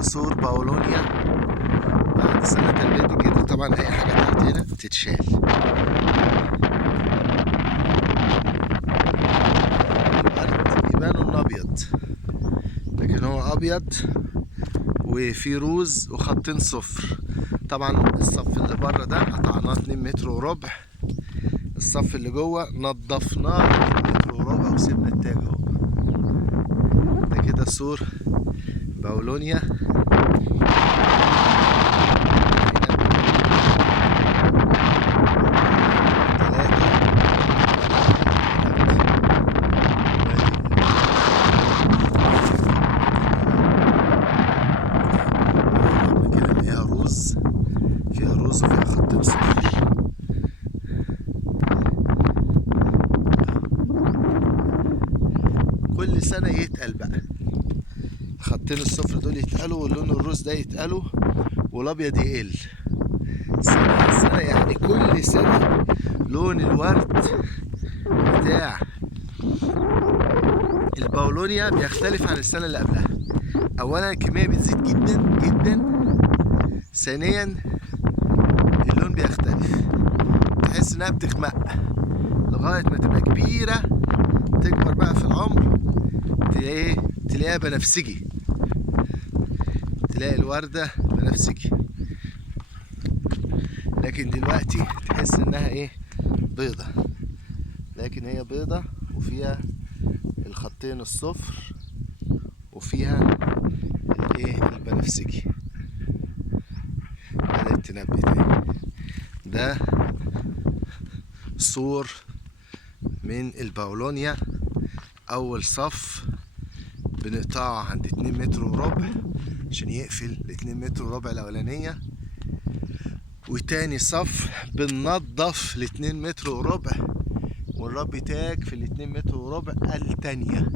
سور باولونيا بعد سنة تربية الجدر. طبعا أي حاجة تحت هنا تتشال. الورد يبانوا إنه أبيض، لكن هو أبيض وفي روز وخطين صفر. طبعا الصف اللي بره ده قطعناه 2 متر وربع، الصف اللي جوه نضفناه 2 متر وربع وسيبنا التاج اهو. ده كده سور باولونيا. فيها روز وفيها خطين صفر. كل سنة يتقل بقى، خطين الصفر دول يتقلوا واللون الروز ده يتقلوا والابيض يقل سنة عن سنة. يعني كل سنة لون الورد بتاع الباولونيا بيختلف عن السنة اللي قبلها. اولا الكمية بتزيد جدا جدا، ثانيا اللون بيختلف، تحس انها بتغمق لغاية ما تبقى كبيرة، تكبر بقى في العمر تلاقيها بنفسجي، تلاقي الوردة بنفسجي. لكن دلوقتي تحس انها بيضة، لكن هي بيضة وفيها الخطين الصفر وفيها البنفسجي. بدأت تنبت تاني. ده سور من الباولونيا، اول صف بنقطعه عند 2 متر وربع عشان يقفل ال 2 متر وربع الاولانيه، وتاني صف بننضف ال 2 متر وربع ونربي تاج في ال 2 متر وربع التانيه.